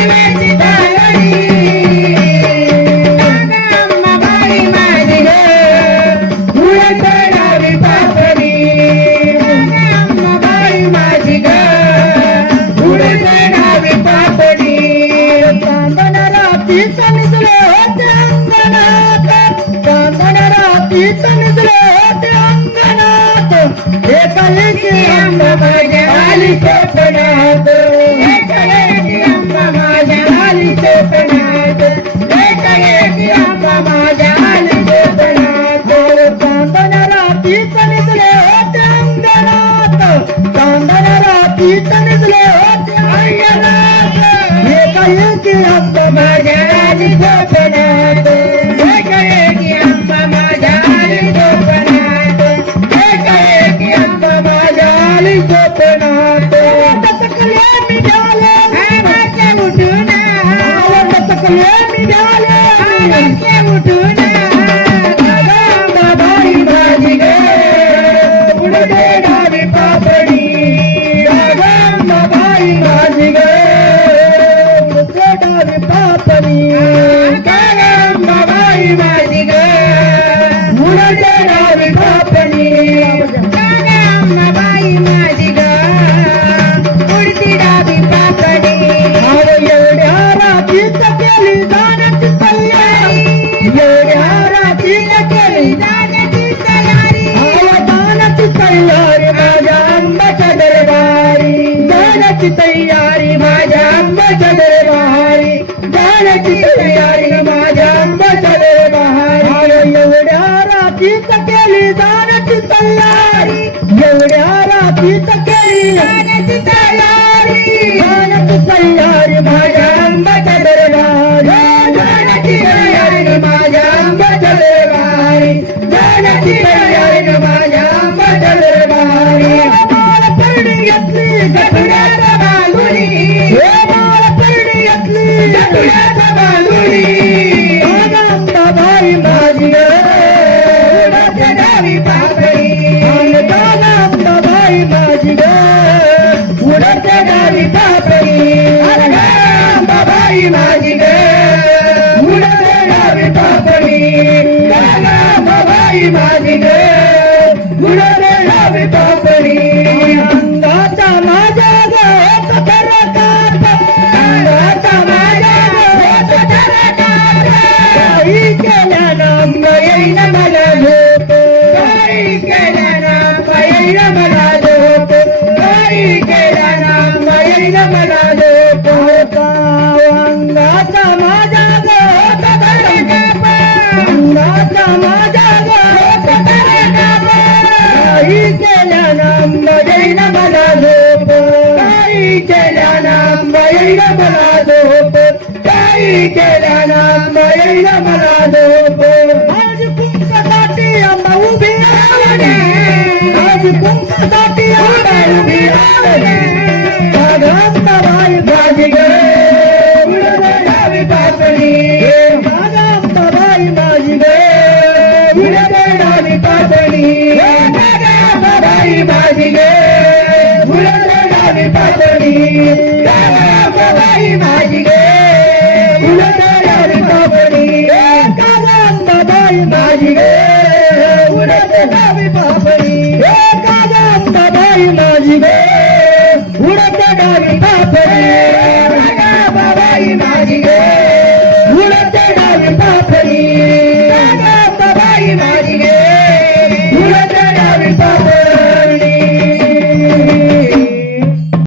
उडवेची तालडी अंबाबाई माझी ग उडते डावी पापडी अंबाबाई माझी ग उडते डावी पापडी चांदण रात्रीच निजले होते अंगणात चांदण रात्रीच निजले होते अंगणात एकाएकी अंबा माझ्या आली स्वप्नात एकाएकी अंबा माझ्या आली स्वप्नात एकाएकी अंबा माझ्या आली स्वप्नात चांदण रात्रीच निजले होते अंगणात चांदण रात्रीच निजले होते अंगणात एकाएकी अंबा माझ्या आली स्वप्नात एकाएकी अंबा माझ्या आली स्वप्नात एकाएकी अंबा माझ्या आली स्वप्नात टचकले मिळाले आवाज उठून टचकले मिळाले आवाज उठून अंबाबाई माझी ग उडते डावी पापडी अंबाबाई माझी ग उडते डावी पापडी अंबाबाई माझी ग उडते डावी पापडी अंबाबाई माझी ग उडती डावी पापडी एवढ्या रात्रीच केली जाण्याची तयारी एवढ्या रात्रीच केली जाण्याची तयारी जाण्याची तयारी माझ्या अंबाच्या दरबारी जाण्याची तयारी माझ्या अंबाच्या दरबारी जाण्याची तयारी माझ्या अंबाच्या दरबारी एवढ्या रात्रीच केली जाण्याची तयारी एवढ्या रात्रीच केली जाण्याची तयारी जाण्याची तयारी माझ्या अंबाच्या दरबारी जाण्याची तयारी माझ्या अंबाच्या दरबारी जाण्याची तयारी माझ्या अंबाच्या दरबारी माळ परडी घेतली गठुड्यात बांधुनी माळ परडी घेतली गठुड्यात बांधुनी अंबाबाई माझी ग उडते डावी पापडी अंबाबाई माझी ग उडते डावी पापडी अंबाबाई माझी ग उडते डावी पापडी अंबाबाई माझी ग उडते डावी पापडी अंगाचा माझ्या ग होत तरकाप अंगाचा माझ्या ग होत तरकाप काही केल्यानं येईन मला झोप काही केल्यानं येईन मला झोप काही केल्यानं येईन मला झोप अंगाचा माझ्या ग होत तरकाप अंगाचा माझ्या ग होत तरकाप काही केल्यानं येईन मला झोप काही केल्यानं येईन मला झोप काही केल्यानं येईन मला झोप आज कुंकासाठी अंबा उभी राहिली आज कुंकासाठी अंबा उभी राहिली अंबाबाई माझी ग उडते डावी पापडी अंबाबाई माझी ग उडते डावी पापडी अंबाबाई माझी ग उडते डावी पापडी अंबाबाई माझी ग उडते डावी पापडी अंबाबाई माझी ग उडते डावी